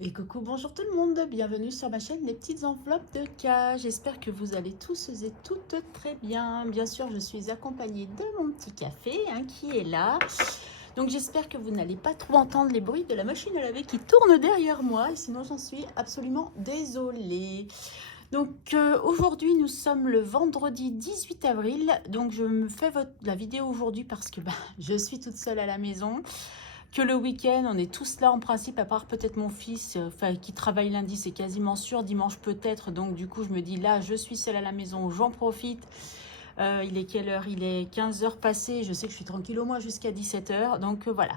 Et coucou, bonjour tout le monde, bienvenue sur ma chaîne Les Petites Enveloppes de K. J'espère que vous allez tous et toutes très bien. Bien sûr, je suis accompagnée de mon petit café qui est là. Donc j'espère que vous n'allez pas trop entendre les bruits de la machine à laver qui tourne derrière moi. Et sinon, j'en suis absolument désolée. Donc aujourd'hui, nous sommes le vendredi 18 avril. Donc je me fais la vidéo aujourd'hui parce que je suis toute seule à la maison. Que le week-end, on est tous là en principe, à part peut-être mon fils qui travaille lundi, c'est quasiment sûr, dimanche peut-être. Donc du coup, je me dis là, je suis seule à la maison, j'en profite. Il est quelle heure? Il est 15 heures passées, je sais que je suis tranquille au moins jusqu'à 17 heures. Donc voilà.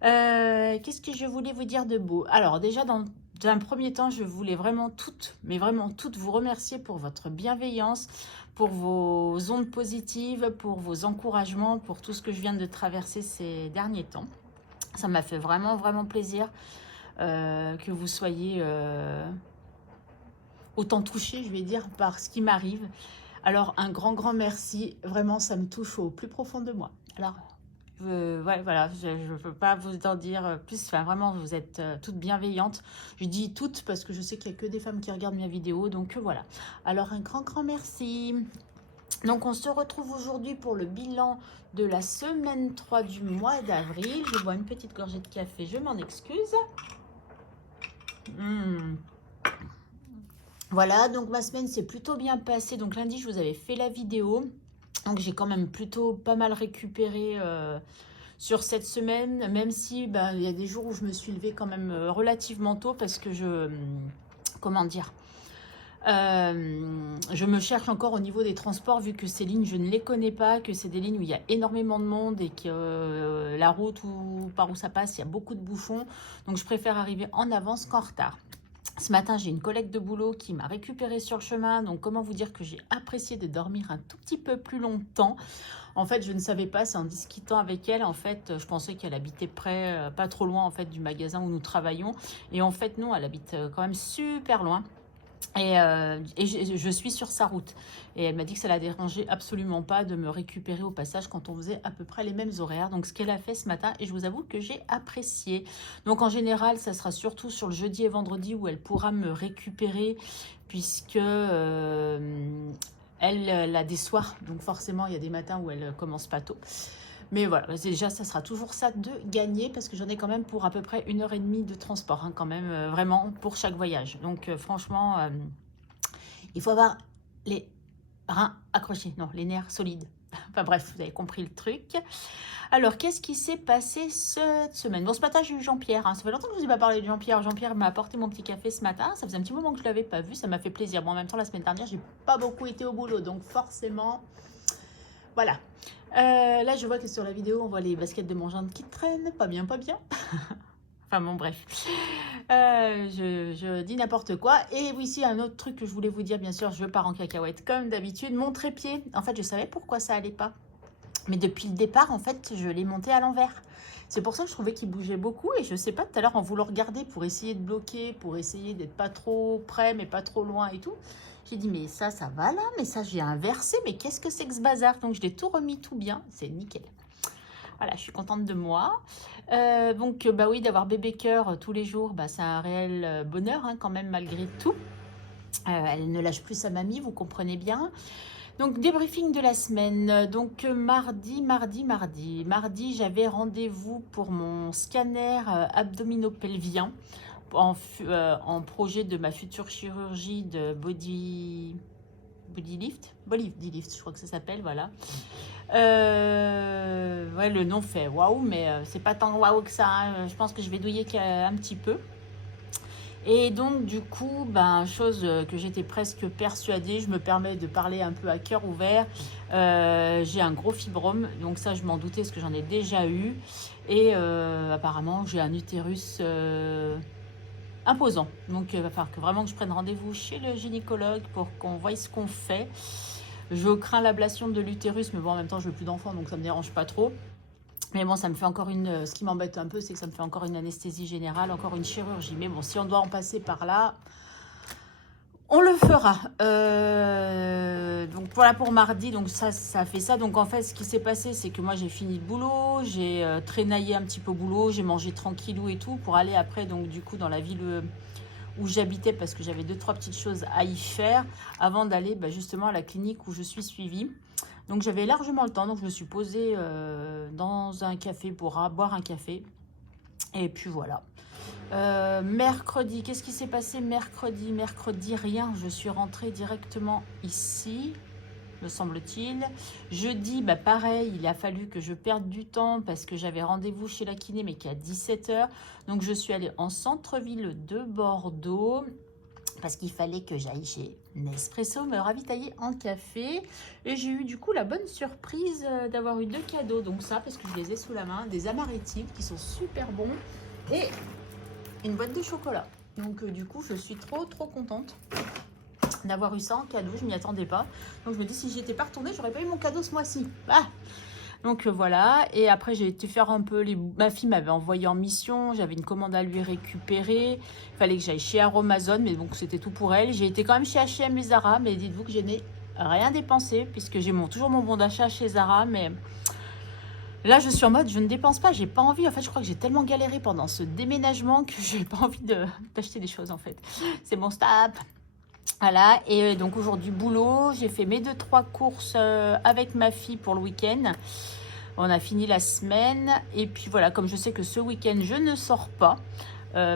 Qu'est-ce que je voulais vous dire de beau? Alors déjà, dans un premier temps, je voulais vraiment toutes, mais vraiment toutes, vous remercier pour votre bienveillance, pour vos ondes positives, pour vos encouragements, pour tout ce que je viens de traverser ces derniers temps. Ça m'a fait vraiment, vraiment plaisir que vous soyez autant touchés, je vais dire, par ce qui m'arrive. Alors, un grand, grand merci. Vraiment, ça me touche au plus profond de moi. Alors, ouais, voilà, je ne peux pas vous en dire plus. Enfin, vraiment, vous êtes toutes bienveillantes. Je dis toutes parce que je sais qu'il n'y a que des femmes qui regardent mes vidéos. Donc, voilà. Alors, un grand, grand merci. Donc, on se retrouve aujourd'hui pour le bilan de la semaine 3 du mois d'avril. Je bois une petite gorgée de café, je m'en excuse. Voilà, donc ma semaine s'est plutôt bien passée. Donc lundi, je vous avais fait la vidéo. Donc j'ai quand même plutôt pas mal récupéré sur cette semaine. Même si il y a des jours où je me suis levée quand même relativement tôt parce que comment dire, je me cherche encore au niveau des transports vu que ces lignes je ne les connais pas, que c'est des lignes où il y a énormément de monde et que la route par où ça passe, il y a beaucoup de bouchons. Donc je préfère arriver en avance qu'en retard. Ce matin, j'ai une collègue de boulot qui m'a récupérée sur le chemin. Donc, comment vous dire que j'ai apprécié de dormir un tout petit peu plus longtemps. En fait, je ne savais pas, c'est en discutant avec elle. En fait, je pensais qu'elle habitait près, pas trop loin en fait du magasin où nous travaillons. Et en fait, non, elle habite quand même super loin. Et je suis sur sa route. Et elle m'a dit que ça la dérangeait absolument pas de me récupérer au passage quand on faisait à peu près les mêmes horaires. Donc ce qu'elle a fait ce matin, et je vous avoue que j'ai apprécié. Donc en général, ça sera surtout sur le jeudi et vendredi où elle pourra me récupérer puisque elle a des soirs. Donc forcément, il y a des matins où elle commence pas tôt. Mais voilà, déjà, ça sera toujours ça de gagner parce que j'en ai quand même pour à peu près 1 h 30 de transport, quand même, vraiment, pour chaque voyage. Donc, franchement, il faut avoir les reins accrochés, non, les nerfs solides. Enfin bref, vous avez compris le truc. Alors, qu'est-ce qui s'est passé cette semaine? Bon, ce matin, j'ai eu Jean-Pierre. Ça fait longtemps que je ne vous ai pas parlé de Jean-Pierre. Jean-Pierre m'a apporté mon petit café ce matin. Ça faisait un petit moment que je ne l'avais pas vu. Ça m'a fait plaisir. Bon, en même temps, la semaine dernière, j'ai pas beaucoup été au boulot. Donc, forcément, voilà. Là, je vois que sur la vidéo, on voit les baskets de mon gendre qui traînent. Pas bien, pas bien. Enfin bon, bref. Je dis n'importe quoi. Et ici, un autre truc que je voulais vous dire, bien sûr, je pars en cacahuète comme d'habitude. Mon trépied, en fait, je savais pourquoi ça allait pas. Mais depuis le départ, en fait, je l'ai monté à l'envers. C'est pour ça que je trouvais qu'il bougeait beaucoup. Et je sais pas, tout à l'heure, en voulant regarder pour essayer de bloquer, pour essayer d'être pas trop près, mais pas trop loin et tout, j'ai dit, mais ça va là, mais ça, j'ai inversé. Mais qu'est-ce que c'est que ce bazar? Donc, je l'ai tout remis tout bien. C'est nickel. Voilà, je suis contente de moi. Donc, oui, d'avoir bébé cœur tous les jours, c'est un réel bonheur, quand même, malgré tout. Elle ne lâche plus sa mamie, vous comprenez bien. Donc, débriefing de la semaine. Donc, mardi, j'avais rendez-vous pour mon scanner abdominopelvien en projet de ma future chirurgie de body lift, je crois que ça s'appelle, voilà. Ouais, le nom fait waouh, mais c'est pas tant waouh que ça. Je pense que je vais douiller un petit peu. Et donc, du coup, chose que j'étais presque persuadée, je me permets de parler un peu à cœur ouvert. J'ai un gros fibrome, donc ça, je m'en doutais parce que j'en ai déjà eu. Et apparemment, j'ai un utérus imposant. Donc, il va falloir que vraiment que je prenne rendez-vous chez le gynécologue pour qu'on voie ce qu'on fait. Je crains l'ablation de l'utérus, mais bon, en même temps, je veux plus d'enfants, donc ça me dérange pas trop. Mais bon, ça me fait encore ce qui m'embête un peu, c'est que ça me fait encore une anesthésie générale, encore une chirurgie. Mais bon, si on doit en passer par là, On le fera. Donc voilà pour mardi. Donc ça fait ça. Donc en fait, ce qui s'est passé, c'est que moi j'ai fini le boulot, j'ai traînaillé un petit peu au boulot, j'ai mangé tranquillou et tout pour aller après donc du coup dans la ville où j'habitais parce que j'avais 2-3 petites choses à y faire avant d'aller justement à la clinique où je suis suivie. Donc j'avais largement le temps. Donc je me suis posée dans un café pour boire un café. Et puis voilà. Mercredi, qu'est-ce qui s'est passé mercredi? Mercredi, rien. Je suis rentrée directement ici, me semble-t-il. Jeudi, pareil, il a fallu que je perde du temps parce que j'avais rendez-vous chez la kiné, mais qui est à 17 h. Donc, je suis allée en centre-ville de Bordeaux parce qu'il fallait que j'aille chez Nespresso me ravitailler en café. Et j'ai eu du coup la bonne surprise d'avoir eu 2 cadeaux. Donc ça, parce que je les ai sous la main, des amarettis qui sont super bons. Et une boîte de chocolat. Donc du coup, je suis trop contente d'avoir eu ça en cadeau. Je m'y attendais pas. Donc je me dis, si j'y étais pas retournée, j'aurais pas eu mon cadeau ce mois-ci. Ah, donc voilà. Et après, j'ai été faire un peu ma fille m'avait envoyé en mission. J'avais une commande à lui récupérer. Il fallait que j'aille chez Aromazone, mais donc c'était tout pour elle. J'ai été quand même chez H&M et Zara, mais dites-vous que je n'ai rien dépensé puisque j'ai toujours mon bon d'achat chez Zara, mais là, je suis en mode, je ne dépense pas, j'ai pas envie. En fait, je crois que j'ai tellement galéré pendant ce déménagement que j'ai pas envie d'acheter des choses, en fait. C'est bon, stop. Voilà, et donc aujourd'hui, boulot. J'ai fait mes 2-3 courses avec ma fille pour le week-end. On a fini la semaine. Et puis voilà, comme je sais que ce week-end, je ne sors pas.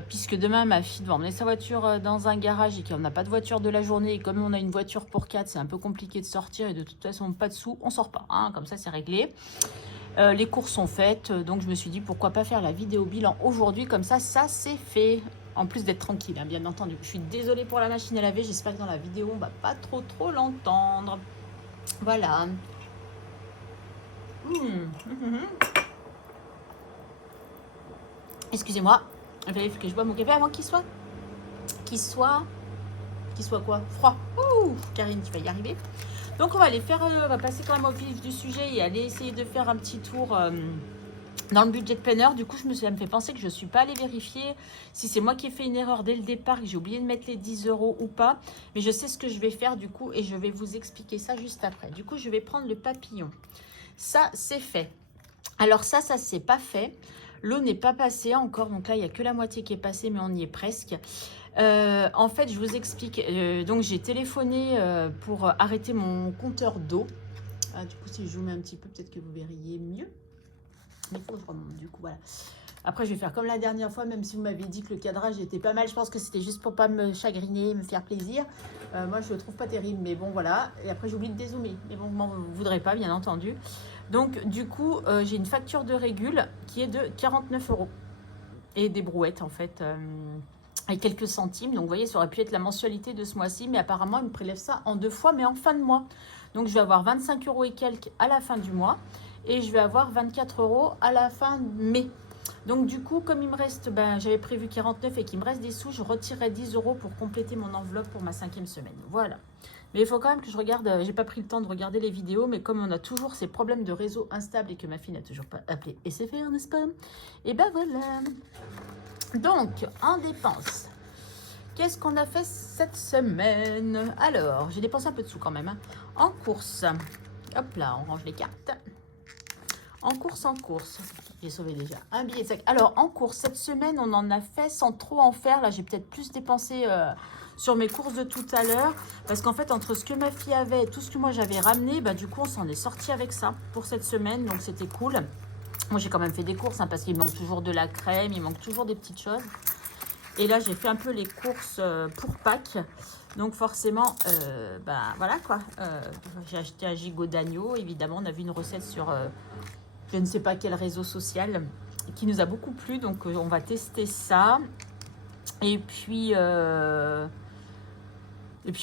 Puisque demain, ma fille doit emmener sa voiture dans un garage et qu'on n'a pas de voiture de la journée. Et comme on a une voiture pour 4, c'est un peu compliqué de sortir. Et de toute façon, pas de sous, on sort pas. Hein, comme ça, c'est réglé. Les courses sont faites, donc je me suis dit pourquoi pas faire la vidéo bilan aujourd'hui, comme ça c'est fait. En plus d'être tranquille, hein, bien entendu. Je suis désolée pour la machine à laver, j'espère que dans la vidéo on va pas trop l'entendre. Voilà. Excusez-moi, il fallait que je bois mon café avant qu'il soit quoi? Froid. Ouh, Karine, tu vas y arriver. Donc on va aller faire, on va passer quand même au vif du sujet et aller essayer de faire un petit tour dans le budget planner. Du coup, ça me fait penser que je ne suis pas allée vérifier si c'est moi qui ai fait une erreur dès le départ, que j'ai oublié de mettre les 10 € ou pas. Mais je sais ce que je vais faire du coup et je vais vous expliquer ça juste après. Du coup, je vais prendre le papillon. Ça, c'est fait. Alors ça c'est pas fait. L'eau n'est pas passée encore. Donc là, il n'y a que la moitié qui est passée, mais on y est presque. En fait, je vous explique. Donc, j'ai téléphoné pour arrêter mon compteur d'eau. Ah, du coup, si je vous mets un petit peu, peut-être que vous verriez mieux. Mais il faut que je remonte, du coup, voilà. Après, je vais faire comme la dernière fois, même si vous m'avez dit que le cadrage était pas mal. Je pense que c'était juste pour pas me chagriner, me faire plaisir. Moi, je le trouve pas terrible, mais bon, voilà. Et après, j'oublie de dézoomer. Mais bon, vous m'en voudrez pas, bien entendu. Donc, du coup, j'ai une facture de régule qui est de 49 €. Et des brouettes, en fait, et quelques centimes. Donc, vous voyez, ça aurait pu être la mensualité de ce mois-ci. Mais apparemment, ils me prélèvent ça en 2 fois, mais en fin de mois. Donc, je vais avoir 25 € et quelques à la fin du mois. Et je vais avoir 24 € à la fin de mai. Donc du coup, comme il me reste, j'avais prévu 49 et qu'il me reste des sous, je retirerai 10 € pour compléter mon enveloppe pour ma 5e semaine. Voilà. Mais il faut quand même que je regarde, j'ai pas pris le temps de regarder les vidéos, mais comme on a toujours ces problèmes de réseau instable et que ma fille n'a toujours pas appelé SFR, n'est-ce pas? Et ben voilà. Donc, en dépenses, qu'est-ce qu'on a fait cette semaine? Alors, j'ai dépensé un peu de sous quand même. Hein. En course, hop là, on range les cartes. En course, j'ai sauvé déjà un billet de sac. Alors, en course, cette semaine, on en a fait sans trop en faire. Là, j'ai peut-être plus dépensé sur mes courses de tout à l'heure. Parce qu'en fait, entre ce que ma fille avait et tout ce que moi j'avais ramené, du coup, on s'en est sorti avec ça pour cette semaine. Donc, c'était cool. Moi, j'ai quand même fait des courses parce qu'il manque toujours de la crème, il manque toujours des petites choses. Et là, j'ai fait un peu les courses pour Pâques. Donc forcément, voilà quoi. J'ai acheté un gigot d'agneau. Évidemment, on a vu une recette sur je ne sais pas quel réseau social qui nous a beaucoup plu. Donc on va tester ça. Et puis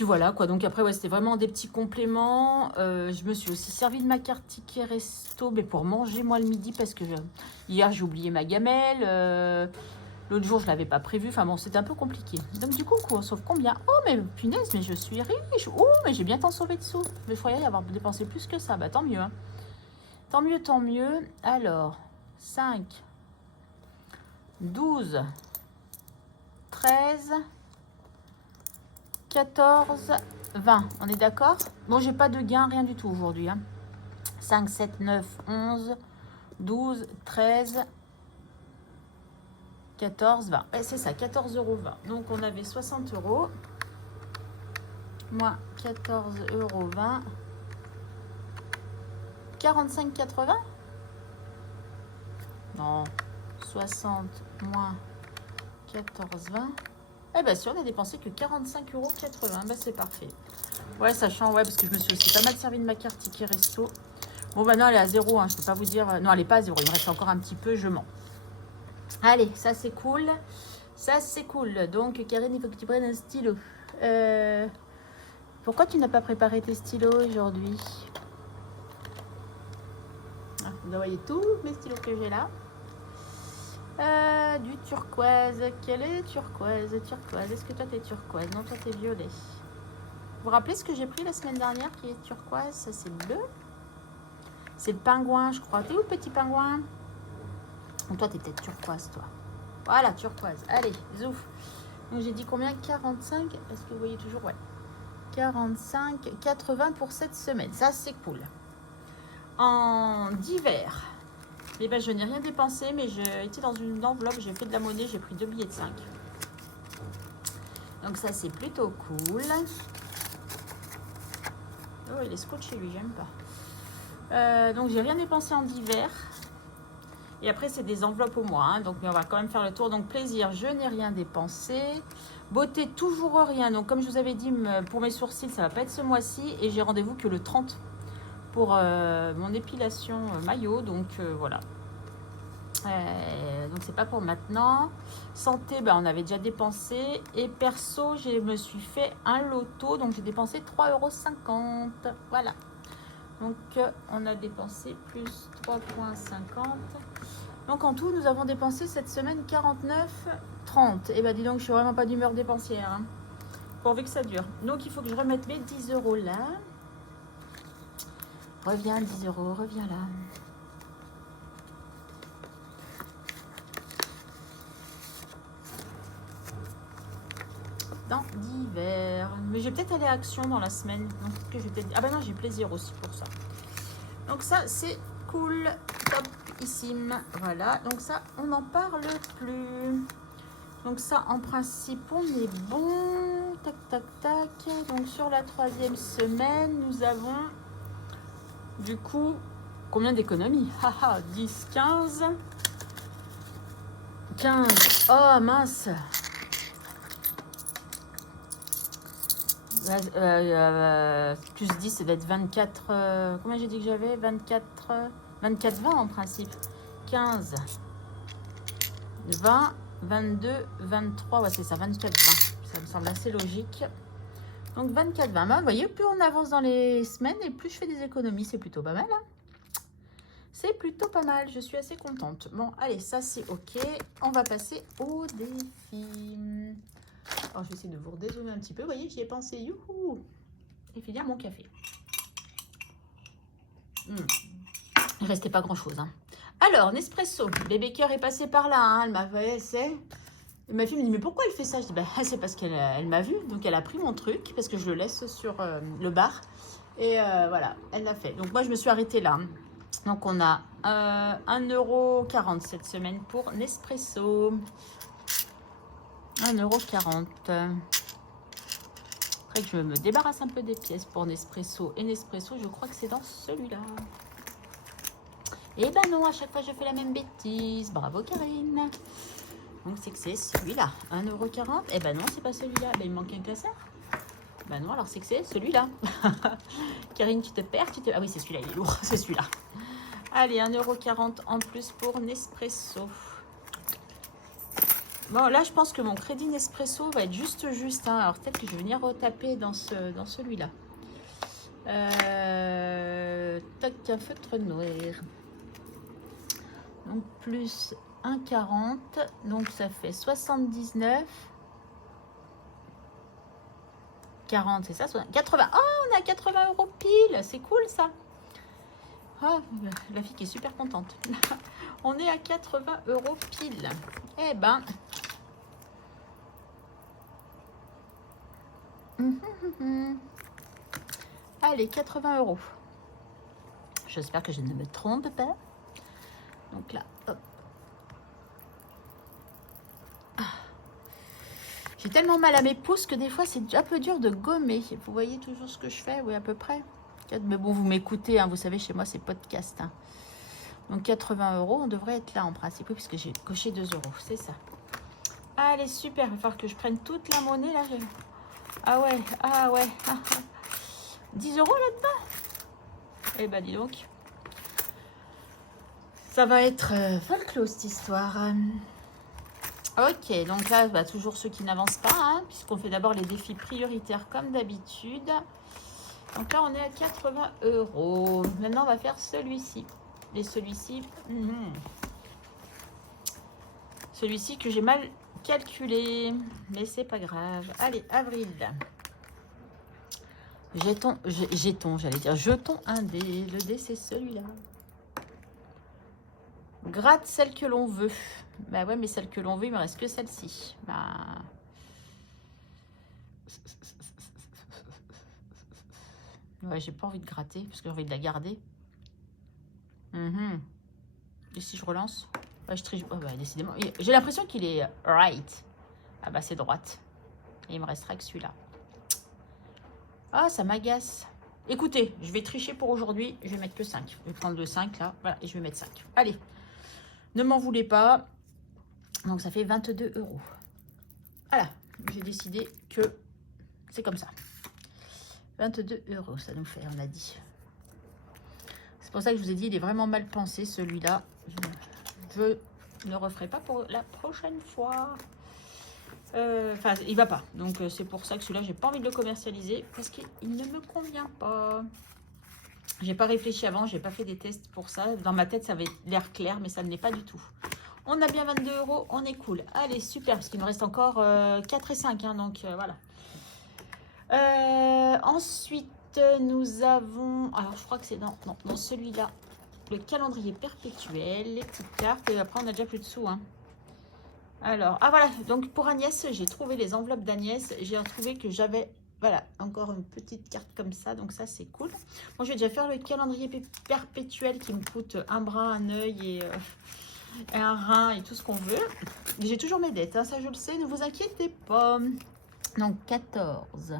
voilà quoi. Donc après, ouais, c'était vraiment des petits compléments. Je me suis aussi servi de ma carte ticket resto, mais pour manger moi le midi parce que hier j'ai oublié ma gamelle. L'autre jour, je ne l'avais pas prévu. Enfin bon, c'était un peu compliqué. Donc du coup, on sauve combien? Oh, mais punaise, mais je suis riche. Oh, mais j'ai bien tant sauvé de sous. Mais il faudrait y avoir dépensé plus que ça. Tant mieux. Hein. Tant mieux, tant mieux. Alors, 5, 12, 13, 14, 20. On est d'accord? Bon, j'ai pas de gain, rien du tout aujourd'hui. Hein. 5, 7, 9, 11, 12, 13, 14, 20. Ouais, c'est ça, 14,20 €. Donc, on avait 60 €. Moins 14,20 €. 45,80 €? Non. 60 moins 14,20. Eh bien, si on a dépensé que 45,80 €, bah, c'est parfait. Ouais, sachant, ouais, parce que je me suis aussi pas mal servi de ma carte ticket resto. Bon, bah non, elle est à 0, hein, je peux pas vous dire. Non, elle est pas à 0, il me reste encore un petit peu, je mens. Allez, ça c'est cool. Ça c'est cool. Donc, Karine, il faut que tu prennes un stylo. Pourquoi tu n'as pas préparé tes stylos aujourd'hui? Ah, vous voyez tous mes stylos que j'ai là. Du turquoise. Quel est turquoise? Turquoise. Est-ce que toi t'es turquoise? Non, toi t'es violet. Vous vous rappelez ce que j'ai pris la semaine dernière qui est turquoise? Ça c'est bleu. C'est le pingouin, je crois. T'es où le petit pingouin? Ou toi t'es peut-être turquoise, toi. Voilà, turquoise. Allez, zouf. Donc j'ai dit combien? 45. Est-ce que vous voyez toujours? Ouais. 45, 80 pour cette semaine. Ça c'est cool. En divers. Eh ben, je n'ai rien dépensé, mais j'ai été dans une enveloppe, j'ai fait de la monnaie, j'ai pris 2 billets de 5. Donc ça, c'est plutôt cool. Oh, il est scotché, lui, j'aime pas. Donc, j'ai rien dépensé en divers. Et après, c'est des enveloppes au mois. Hein, donc, mais on va quand même faire le tour. Donc, plaisir, je n'ai rien dépensé. Beauté, toujours rien. Donc, comme je vous avais dit, pour mes sourcils, ça va pas être ce mois-ci. Et j'ai rendez-vous que le 30 pour mon épilation maillot. Donc, voilà. Donc c'est pas pour maintenant. Santé, ben, on avait déjà dépensé. Et perso, je me suis fait un loto. Donc j'ai dépensé 3,50 €. Voilà. Donc on a dépensé plus 3,50 €. Donc en tout, nous avons dépensé cette semaine 49,30 €. Et ben dis donc, je suis vraiment pas d'humeur dépensière. Hein. Pourvu que ça dure. Donc il faut que je remette mes 10 € là. Reviens 10 €, reviens là. Dans divers. Mais j'ai peut-être allé à Action dans la semaine. Donc, que je vais ah ben non, j'ai plaisir aussi pour ça. Donc ça, c'est cool. Topissime. Voilà. Donc ça, on n'en parle plus. Donc ça, en principe, on est bon. Tac, tac, tac. Donc sur la 3e semaine, nous avons du coup combien d'économies? Haha, 10, 15. 15. Oh mince. Plus 10, ça va être 24. Combien j'ai dit que j'avais? 24, 24, 20 en principe. 15, 20, 22, 23. Ouais, c'est ça, 24, 20. Ça me semble assez logique. Donc 24, 20. Ben, vous voyez, plus on avance dans les semaines et plus je fais des économies. C'est plutôt pas mal. Hein, c'est plutôt pas mal. Je suis assez contente. Bon, allez, ça c'est OK. On va passer au défi. Alors, je vais essayer de vous redézoomer un petit peu. Vous voyez, j'y ai pensé. Youhou! Et finir mon café. Il restait pas grand-chose. Hein. Alors, Nespresso. Bébé Cœur est passé par là. Hein. Elle m'a fait, c'est... Et ma fille me dit, mais pourquoi elle fait ça? Je dis, bah, c'est parce qu'elle m'a vu. Donc, elle a pris mon truc parce que je le laisse sur le bar. Et voilà, elle l'a fait. Donc, moi, je me suis arrêtée là. Hein. Donc, on a 1,40 € cette semaine pour Nespresso. 1,40 €. Après que je me débarrasse un peu des pièces pour Nespresso et Nespresso, je crois que c'est dans celui-là. Et ben non, à chaque fois je fais la même bêtise. Bravo Karine. Donc c'est que c'est celui-là. 1,40 €. Et ben non, c'est pas celui-là. Ben, il me manque un classeur. Ben non, alors c'est que c'est celui-là. Karine, tu te perds, Ah oui, c'est celui-là, il est lourd. C'est celui-là. Allez, 1,40 € en plus pour Nespresso. Bon, là, je pense que mon crédit Nespresso va être juste. Hein. Alors, peut-être que je vais venir retaper dans celui-là. Tac, un feutre noir. Donc, plus 1,40. Donc, ça fait 79. 40, c'est ça? 80. Oh, on est à 80 € pile. C'est cool, ça. Oh, la fille qui est super contente. On est à 80 € pile. Eh ben... Allez, 80 €. J'espère que je ne me trompe pas. Donc là, hop. J'ai tellement mal à mes pouces que des fois, c'est un peu dur de gommer. Vous voyez toujours ce que je fais? Oui, à peu près. Mais bon, vous m'écoutez, hein, vous savez, chez moi, c'est podcast. Hein. Donc 80 €, on devrait être là en principe, puisque j'ai coché 2 €, c'est ça. Allez, super, il va falloir que je prenne toute la monnaie, là. Ah ouais, ah ouais. 10 € là-dedans? Eh ben, dis donc. Ça va être folklore, cette histoire. Ok, donc là, bah, toujours ceux qui n'avancent pas, hein, puisqu'on fait d'abord les défis prioritaires comme d'habitude. Donc là, on est à 80 €. Maintenant, on va faire celui-ci. Et celui-ci, celui-ci que j'ai mal calculé, mais c'est pas grave. Allez, avril. J'allais dire jetons un dé. Le dé, c'est celui-là. Gratte celle que l'on veut. Bah ouais, mais celle que l'on veut, il me reste que celle-ci. Bah... Ouais, j'ai pas envie de gratter, parce que j'ai envie de la garder. Et si je relance? Ouais, je triche. Oh, bah, décidément. J'ai l'impression qu'il est right. Ah bah c'est droite. Et il me restera que celui-là. Ah, ça m'agace. Écoutez, je vais tricher pour aujourd'hui. Je vais mettre que 5. Je vais prendre le 5 là. Voilà, et je vais mettre 5. Allez. Ne m'en voulez pas. Donc ça fait 22 €. Voilà. J'ai décidé que c'est comme ça. 22 €, ça nous fait, on a dit. C'est pour ça que je vous ai dit, il est vraiment mal pensé celui-là. Je ne le referai pas pour la prochaine fois. Enfin, il va pas. Donc, c'est pour ça que celui-là, j'ai pas envie de le commercialiser parce qu'il ne me convient pas. J'ai pas réfléchi avant, j'ai pas fait des tests pour ça. Dans ma tête, ça avait l'air clair, mais ça ne l'est pas du tout. On a bien 22 €, on est cool. Allez, super, parce qu'il me reste encore 4 et 5, hein, donc voilà. Ensuite, nous avons... Alors, je crois que c'est dans celui-là. Le calendrier perpétuel, les petites cartes. Et après, on a déjà plus de sous, hein. Alors, ah voilà, donc pour Agnès, j'ai trouvé les enveloppes d'Agnès. J'ai retrouvé que j'avais, voilà, encore une petite carte comme ça. Donc ça, c'est cool. Bon, je vais déjà faire le calendrier perpétuel qui me coûte un bras, un œil et un rein et tout ce qu'on veut. J'ai toujours mes dettes, hein, ça je le sais, ne vous inquiétez pas. Donc 14,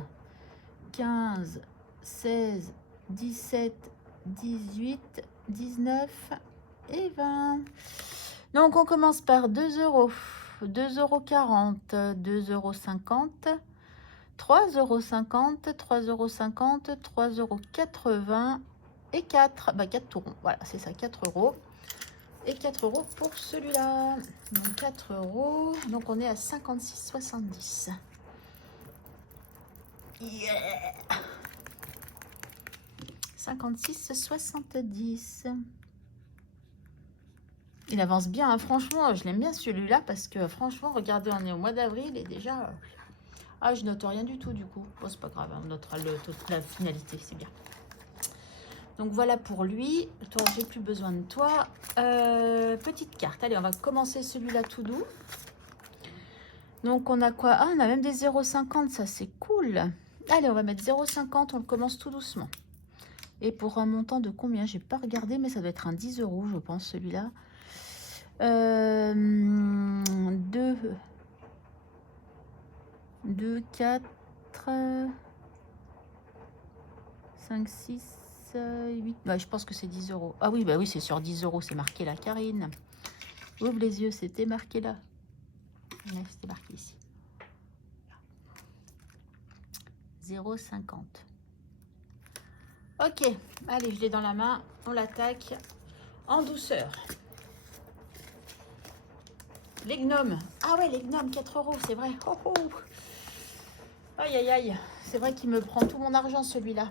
15, 16, 17, 18, 19 et 20. Donc on commence par 2 €. 2,40 €, 2,50 €, 3,50 €, 3,50 €, 3,80 € et 4. Bah 4 tourons. Voilà, c'est ça, 4 €. Et 4 € pour celui-là. Donc 4 €. Donc on est à 56,70. Yeah! 56,70. Il avance bien, hein. Franchement, je l'aime bien celui-là parce que franchement, regardez, on est au mois d'avril et déjà... Ah, je note rien du tout du coup. Oh, c'est pas grave, on notera la finalité, c'est bien. Donc voilà pour lui. Toi, j'ai plus besoin de toi. Petite carte. Allez, on va commencer celui-là tout doux. Donc on a quoi? Ah, on a même des 0,50, ça c'est cool. Allez, on va mettre 0,50, on le commence tout doucement. Et pour un montant de combien? J'ai pas regardé, mais ça doit être un 10 €, je pense, celui-là. 2, 4, 5, 6, 8. Bah, je pense que c'est 10 €. Ah oui, bah oui, c'est sur 10 €, c'est marqué là, Karine. Ouvre les yeux, c'était marqué là. Ouais, c'était marqué ici. 0,50. Ok, allez, je l'ai dans la main. On l'attaque en douceur. Les gnomes. Ah ouais, les gnomes, 4 €, c'est vrai. Oh, oh. Aïe, aïe, aïe. C'est vrai qu'il me prend tout mon argent, celui-là.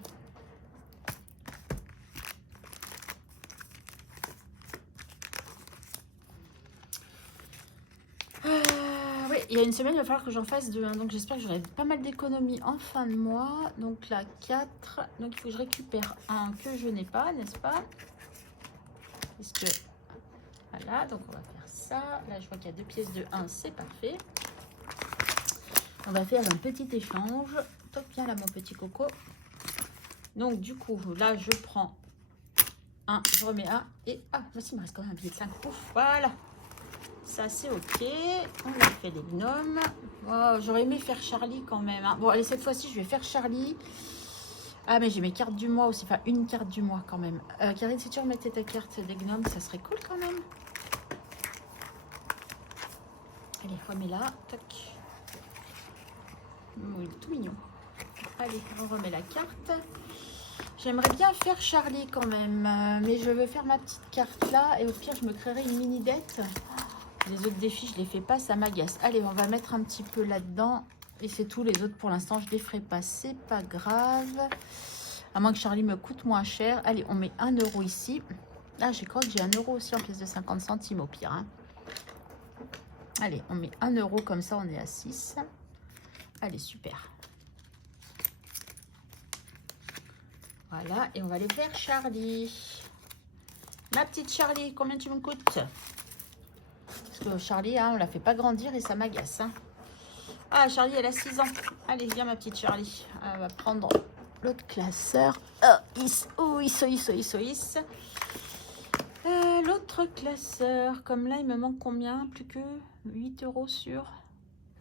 Oui, il y a une semaine, il va falloir que j'en fasse 2. Hein, donc, j'espère que j'aurai pas mal d'économies en fin de mois. Donc, là, 4. Donc, il faut que je récupère un que je n'ai pas, n'est-ce pas? Puisque... Voilà, donc on va faire ça. Là, je vois qu'il y a 2 pièces de 1, c'est parfait. On va faire un petit échange. Toc, Viens là, mon petit coco. Donc, du coup, là, je prends un, je remets un. Et, ah, voici, il me reste quand même un billet de 5. Ouf, voilà. Ça, c'est OK. On a fait les gnomes. Oh, j'aurais aimé faire Charlie quand même. Hein. Bon, allez, cette fois-ci, je vais faire Charlie. Ah, mais j'ai mes cartes du mois aussi. Enfin, une carte du mois quand même. Karine, si tu remettais ta carte des gnomes, ça serait cool quand même. Allez, remets-la. Tac. Oh, il est tout mignon. Allez, on remet la carte. J'aimerais bien faire Charlie quand même. Mais je veux faire ma petite carte là. Et au pire, je me créerai une mini dette. Les autres défis, je les fais pas, ça m'agace. Allez, on va mettre un petit peu là-dedans. Et c'est tout. Les autres, pour l'instant, je les ferai pas. C'est pas grave. À moins que Charlie me coûte moins cher. Allez, on met 1 euro ici. Ah, je crois que j'ai 1 euro aussi en pièce de 50 centimes au pire. Hein. Allez, on met 1 euro comme ça, on est à 6. Allez, super. Voilà, et on va aller faire Charlie. Ma petite Charlie, combien tu me coûtes? Parce que Charlie, hein, on la fait pas grandir et ça m'agace. Hein. Ah, Charlie, elle a 6 ans. Allez, viens ma petite Charlie. Elle va prendre l'autre classeur. L'autre classeur, comme là, il me manque combien? Plus que 8 euros sur...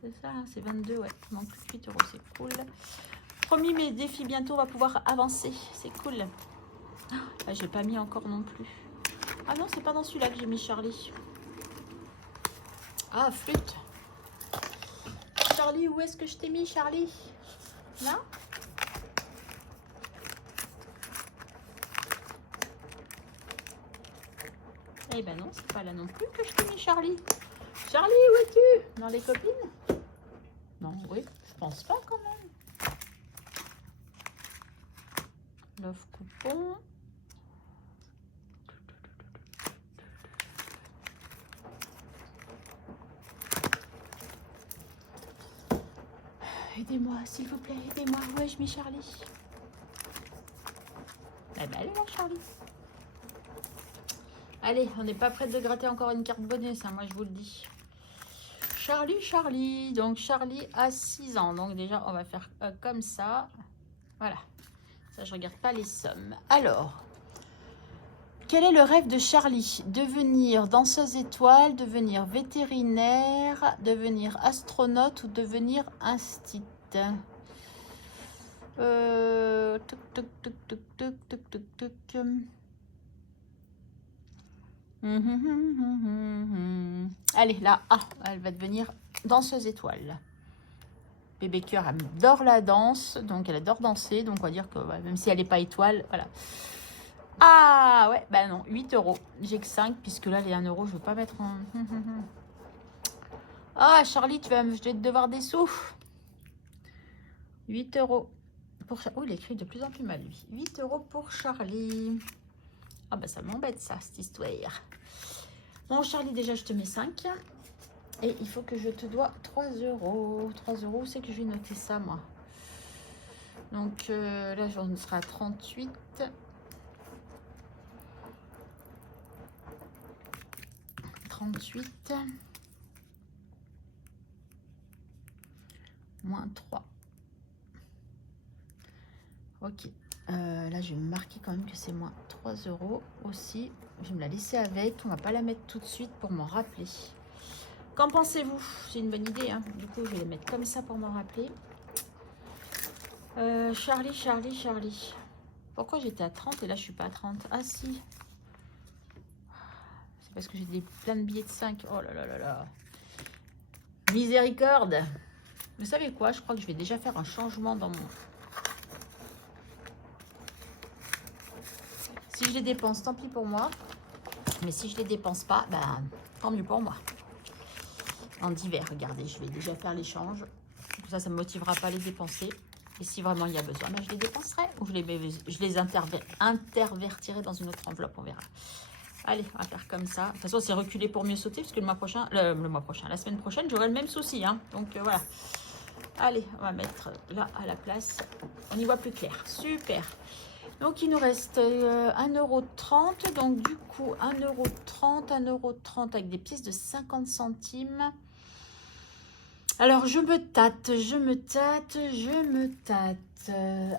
C'est ça, hein, c'est 22, ouais. Il manque plus que 8 euros, c'est cool. Promis, mes défis bientôt, on va pouvoir avancer. C'est cool. Ah, j'ai pas mis encore non plus. Ah non, c'est pas dans celui-là que j'ai mis Charlie. Ah, flûte. Charlie, où est-ce que je t'ai mis, Charlie? Là? Eh ben non, c'est pas là non plus que je t'ai mis, Charlie. Charlie, où es-tu? Dans les copines? Non, oui, je pense pas quand même. L'offre coupon. Aidez-moi, s'il vous plaît, aidez-moi. Ouais, je mets Charlie. Eh ben, elle est là, Charlie. Allez, on n'est pas prêt de gratter encore une carte bonus, hein, moi je vous le dis. Charlie, Charlie. Donc, Charlie a 6 ans. Donc, déjà, on va faire comme ça. Voilà. Ça, je regarde pas les sommes. Alors, quel est le rêve de Charlie? Devenir danseuse étoile, devenir vétérinaire, devenir astronaute ou devenir instit? Allez, là, elle va devenir danseuse étoile. Bébé cœur adore la danse, donc elle adore danser, donc on va dire que même si elle n'est pas étoile, voilà. Ah ouais, bah non, 8 euros. J'ai que 5, puisque là, les 1 euro, je ne veux pas mettre en... Ah, Charlie, je vais te devoir des sous. 8 euros. Pour... Oh, il écrit de plus en plus mal, lui. 8 euros pour Charlie. Ah bah ça m'embête, ça, cette histoire. Bon, Charlie, déjà, je te mets 5. Et il faut que je te dois 3 euros. 3 euros, c'est que je vais noter ça, moi. Donc, là, j'en serai à 38. 38. Moins 3. Ok. Là, je vais me marquer quand même que c'est moins 3 euros aussi. Je vais me la laisser avec. On va pas la mettre tout de suite pour m'en rappeler. Qu'en pensez-vous? C'est une bonne idée. Hein. Du coup, je vais les mettre comme ça pour m'en rappeler. Charlie, Charlie, Charlie. Pourquoi j'étais à 30 et là, je suis pas à 30? Ah, si. C'est parce que j'ai plein de billets de 5. Oh là là là là. Miséricorde. Vous savez quoi? Je crois que je vais déjà faire un changement dans mon... Si je les dépense, tant pis pour moi. Mais si je les dépense pas, ben, tant mieux pour moi. En divers, regardez, je vais déjà faire l'échange. Ça, ça ne me motivera pas à les dépenser. Et si vraiment il y a besoin, ben, je les dépenserai. Ou je les intervertirai dans une autre enveloppe, on verra. Allez, on va faire comme ça. De toute façon, c'est reculé pour mieux sauter, parce que la semaine prochaine, j'aurai le même souci. Hein. Donc, voilà. Allez, on va mettre là à la place. On y voit plus clair. Super. Donc, il nous reste 1,30 €. Donc, du coup, 1,30 €, 1,30 € avec des pièces de 50 centimes. Alors, je me tâte,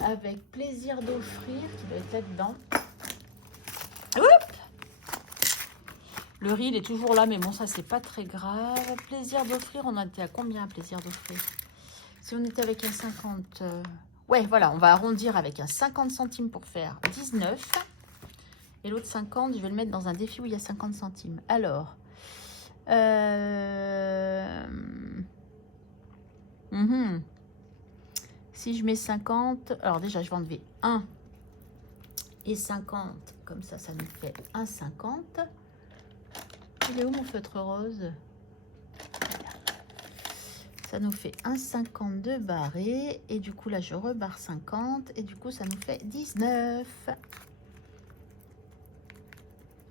avec plaisir d'offrir, qui doit être là-dedans. Oups! Le riz, il est toujours là, mais bon, ça, c'est pas très grave. Plaisir d'offrir, on a été à combien, plaisir d'offrir? Si on était avec un 50... Ouais, voilà, on va arrondir avec un 50 centimes pour faire 19. Et l'autre 50, je vais le mettre dans un défi où il y a 50 centimes. Alors... Si je mets 50, alors déjà je vais enlever 1 et 50, comme ça, ça nous fait 1,50. Il est où mon feutre rose? Ça nous fait 1,52 barré, et du coup là je rebarre 50, et du coup ça nous fait 19.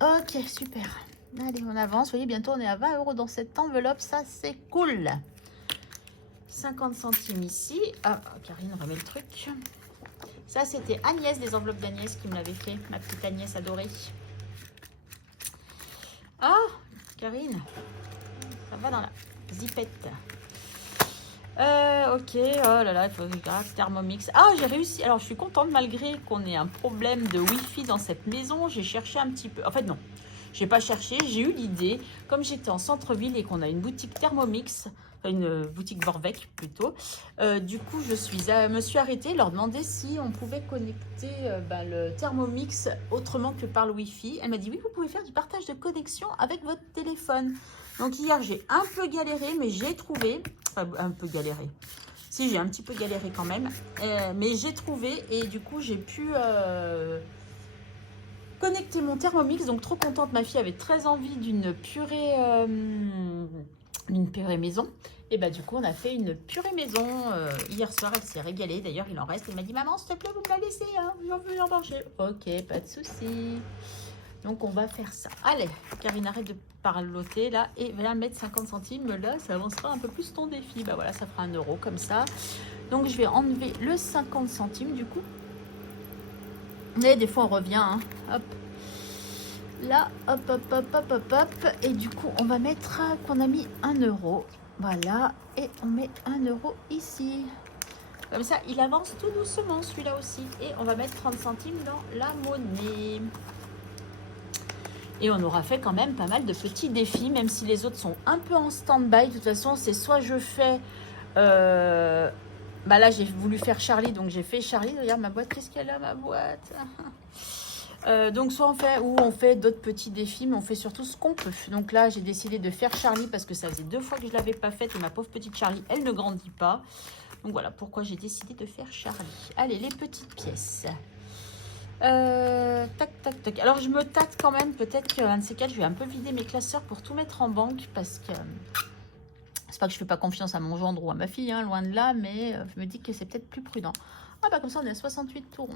Ok, super. Allez, on avance. Vous voyez, bientôt on est à 20 € dans cette enveloppe, ça c'est cool. 50 centimes ici. Ah, Karine remet le truc. Ça, c'était Agnès, des enveloppes d'Agnès qui me l'avait fait. Ma petite Agnès adorée. Ah, Karine. Ça va dans la zipette. Ok, oh là là, il faut que je gratte Thermomix. Ah, j'ai réussi. Alors, je suis contente malgré qu'on ait un problème de Wi-Fi dans cette maison. J'ai cherché un petit peu. En fait, non. J'ai pas cherché. J'ai eu l'idée. Comme j'étais en centre-ville et qu'on a une boutique Thermomix, une boutique Vorvec plutôt. Du coup, me suis arrêtée, leur demander si on pouvait connecter le Thermomix autrement que par le Wi-Fi. Elle m'a dit oui, vous pouvez faire du partage de connexion avec votre téléphone. Donc hier, j'ai un peu galéré, mais j'ai trouvé, enfin un peu galéré. Si, j'ai un petit peu galéré quand même, mais j'ai trouvé et du coup, j'ai pu connecter mon Thermomix. Donc trop contente, ma fille avait très envie d'une purée maison. Et bah du coup on a fait une purée maison hier soir. Elle s'est régalée, d'ailleurs il en reste. Elle m'a dit maman s'il te plaît vous me la laissez, hein, j'en veux en manger. Ok, pas de souci. Donc on va faire ça. Allez Karine, arrête de parloter là et viens mettre 50 centimes. Là ça avancera un peu plus ton défi. Bah voilà, ça fera 1 € comme ça. Donc je vais enlever le 50 centimes du coup. Et des fois on revient, hein. Hop là, hop, hop, hop, hop, hop, hop. Et du coup, on va mettre qu'on a mis 1 €. Voilà. Et on met 1 € ici. Comme ça, il avance tout doucement, celui-là aussi. Et on va mettre 30 centimes dans la monnaie. Et on aura fait quand même pas mal de petits défis, même si les autres sont un peu en stand-by. De toute façon, c'est soit je fais... bah là, j'ai voulu faire Charlie, donc j'ai fait Charlie. Regarde ma boîte, qu'est-ce qu'elle a, ma boîte? Donc soit on fait d'autres petits défis, mais on fait surtout ce qu'on peut. Donc là j'ai décidé de faire Charlie parce que ça faisait 2 fois que je l'avais pas faite et ma pauvre petite Charlie elle ne grandit pas. Donc voilà pourquoi j'ai décidé de faire Charlie. Allez, les petites pièces. Tac tac tac. Alors je me tâte quand même, peut-être qu'un de ces quatre je vais un peu vider mes classeurs pour tout mettre en banque, parce que c'est pas que je fais pas confiance à mon gendre ou à ma fille, hein, loin de là, mais je me dis que c'est peut-être plus prudent. Ah bah comme ça on est à 68 tours.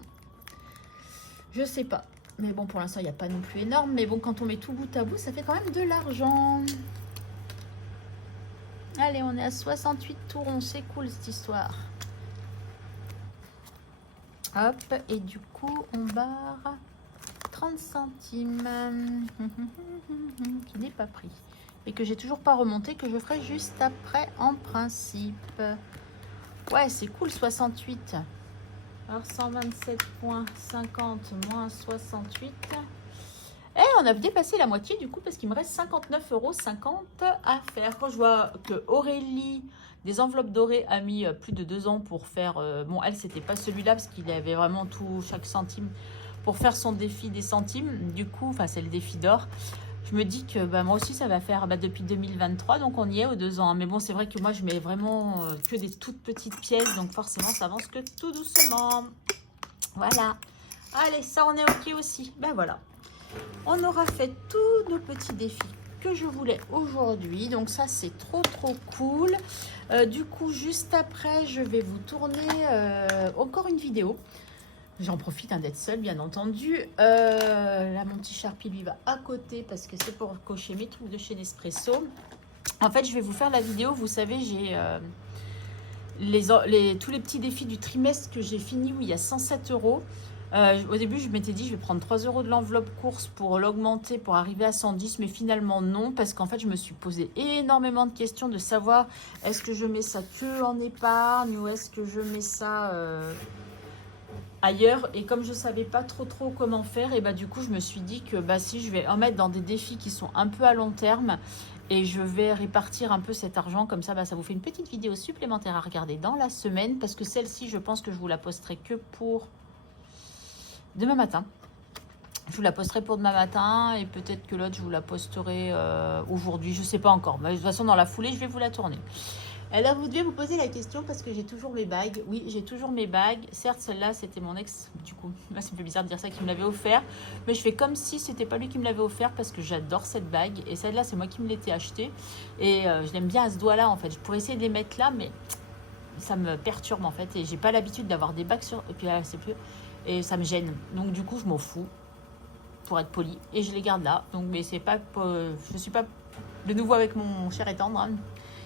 Je sais pas. Mais bon, pour l'instant, il n'y a pas non plus énorme. Mais bon, quand on met tout bout à bout, ça fait quand même de l'argent. Allez, on est à 68 tourons. C'est cool, cette histoire. Hop, et du coup, on barre 30 centimes. Qui n'est pas pris. Et que j'ai toujours pas remonté, que je ferai juste après, en principe. Ouais, c'est cool, 68. Alors 127,50 moins 68. Et on a dépassé la moitié du coup, parce qu'il me reste 59,50 € à faire. Quand je vois que Aurélie des enveloppes dorées a mis plus de 2 ans pour faire... bon, elle, c'était pas celui-là parce qu'il avait vraiment tout, chaque centime pour faire son défi des centimes. Du coup, enfin c'est le défi d'or. Je me dis que moi aussi, ça va faire depuis 2023, donc on y est aux 2 ans. Mais bon, c'est vrai que moi, je mets vraiment que des toutes petites pièces, donc forcément, ça avance que tout doucement. Voilà. Allez, ça, on est OK aussi. Ben voilà. On aura fait tous nos petits défis que je voulais aujourd'hui. Donc ça, c'est trop, trop cool. Du coup, juste après, je vais vous tourner encore une vidéo. J'en profite d'être seule, bien entendu. Là, mon petit Sharpie, lui, va à côté parce que c'est pour cocher mes trucs de chez Nespresso. En fait, je vais vous faire la vidéo. Vous savez, j'ai tous les petits défis du trimestre que j'ai fini où il y a 107 €. Au début, je m'étais dit, je vais prendre 3 euros de l'enveloppe course pour l'augmenter, pour arriver à 110, mais finalement non, parce qu'en fait, je me suis posé énormément de questions de savoir est-ce que je mets ça que en épargne ou est-ce que je mets ça ailleurs. Et comme je savais pas trop comment faire, et bah du coup, je me suis dit que bah si je vais en mettre dans des défis qui sont un peu à long terme et je vais répartir un peu cet argent comme ça, bah, ça vous fait une petite vidéo supplémentaire à regarder dans la semaine parce que celle-ci, je pense que je vous la posterai que pour demain matin. Je vous la posterai pour demain matin et peut-être que l'autre, je vous la posterai aujourd'hui. Je ne sais pas encore. Mais de toute façon, dans la foulée, je vais vous la tourner. Alors, vous devez vous poser la question parce que j'ai toujours mes bagues. Oui, j'ai toujours mes bagues. Certes, celle-là, c'était mon ex. Du coup, ça me fait bizarre de dire ça, qui me l'avait offert. Mais je fais comme si c'était pas lui qui me l'avait offert parce que j'adore cette bague. Et celle-là, c'est moi qui me l'étais achetée. Et je l'aime bien à ce doigt-là, en fait. Je pourrais essayer de les mettre là, mais ça me perturbe, en fait. Et j'ai pas l'habitude d'avoir des bagues sur... Et puis là, c'est plus... Et ça me gêne. Donc, du coup, je m'en fous, pour être poli, et je les garde là. Donc, mais c'est pas, je suis pas de nouveau avec mon cher et tendre, hein,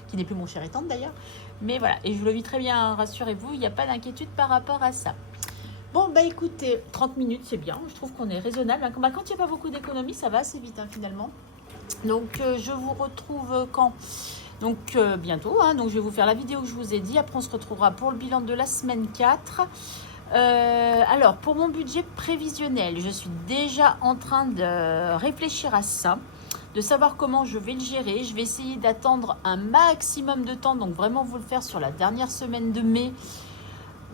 qui n'est plus mon cher et tendre d'ailleurs. Mais voilà, et je le vis très bien, rassurez-vous, il n'y a pas d'inquiétude par rapport à ça. Bon, bah écoutez, 30 minutes, c'est bien. Je trouve qu'on est raisonnable. Bah, quand il n'y a pas beaucoup d'économies, ça va assez vite, hein, finalement. Donc, je vous retrouve quand donc, bientôt. Hein, donc, je vais vous faire la vidéo que je vous ai dit. Après, on se retrouvera pour le bilan de la semaine 4. Alors, pour mon budget prévisionnel, je suis déjà en train de réfléchir à ça, de savoir comment je vais le gérer. Je vais essayer d'attendre un maximum de temps, donc vraiment vous le faire sur la dernière semaine de mai,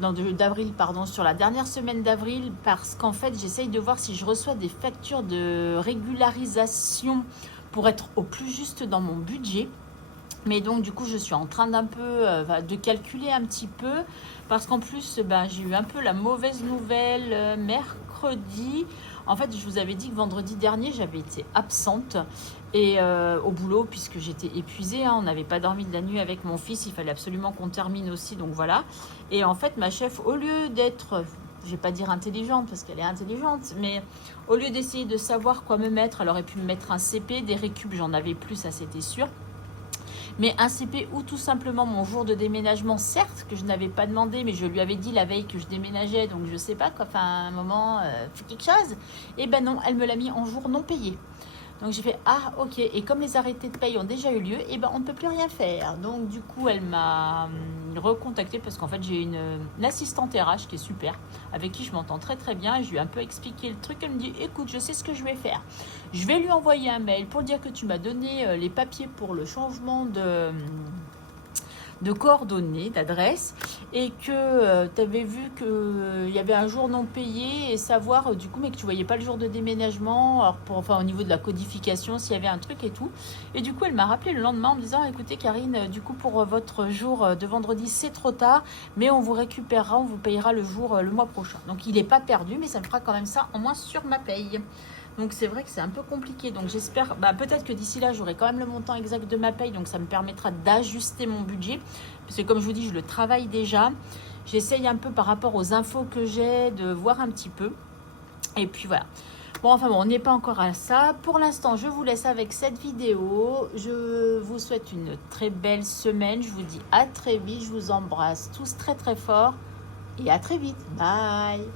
non, d'avril, pardon, sur la dernière semaine d'avril, parce qu'en fait, j'essaye de voir si je reçois des factures de régularisation pour être au plus juste dans mon budget. Mais donc, du coup, je suis en train d'un peu de calculer un petit peu parce qu'en plus, j'ai eu un peu la mauvaise nouvelle mercredi. En fait, je vous avais dit que vendredi dernier, j'avais été absente et au boulot puisque j'étais épuisée. Hein, on n'avait pas dormi de la nuit avec mon fils. Il fallait absolument qu'on termine aussi. Donc voilà. Et en fait, ma chef, au lieu d'être... je vais pas dire intelligente parce qu'elle est intelligente, mais au lieu d'essayer de savoir quoi me mettre, elle aurait pu me mettre un CP, des récup, j'en avais plus, ça c'était sûr. Mais un CP ou tout simplement mon jour de déménagement, certes, que je n'avais pas demandé, mais je lui avais dit la veille que je déménageais, donc je sais pas quoi, enfin à un moment, fait quelque chose. Et ben non, elle me l'a mis en jour non payé. Donc j'ai fait ah ok, et comme les arrêtés de paye ont déjà eu lieu, et ben on ne peut plus rien faire. Donc du coup elle m'a recontacté parce qu'en fait j'ai une assistante RH qui est super, avec qui je m'entends très bien. Je lui ai un peu expliqué le truc, elle me dit écoute, je sais ce que je vais faire. Je vais lui envoyer un mail pour dire que tu m'as donné les papiers pour le changement de coordonnées, d'adresse, et que tu avais vu qu'il y avait un jour non payé et savoir du coup, mais que tu voyais pas le jour de déménagement, alors enfin au niveau de la codification, s'il y avait un truc et tout. Et du coup, elle m'a rappelé le lendemain en me disant écoutez Karine, du coup pour votre jour de vendredi, c'est trop tard, mais on vous récupérera, on vous payera le jour le mois prochain. Donc il n'est pas perdu, mais ça me fera quand même ça en moins sur ma paye. Donc c'est vrai que c'est un peu compliqué. Donc j'espère, peut-être que d'ici là, j'aurai quand même le montant exact de ma paye. Donc ça me permettra d'ajuster mon budget. Parce que comme je vous dis, je le travaille déjà. J'essaye un peu par rapport aux infos que j'ai de voir un petit peu. Et puis voilà. Bon, enfin bon, on n'est pas encore à ça. Pour l'instant, je vous laisse avec cette vidéo. Je vous souhaite une très belle semaine. Je vous dis à très vite. Je vous embrasse tous très fort. Et à très vite. Bye.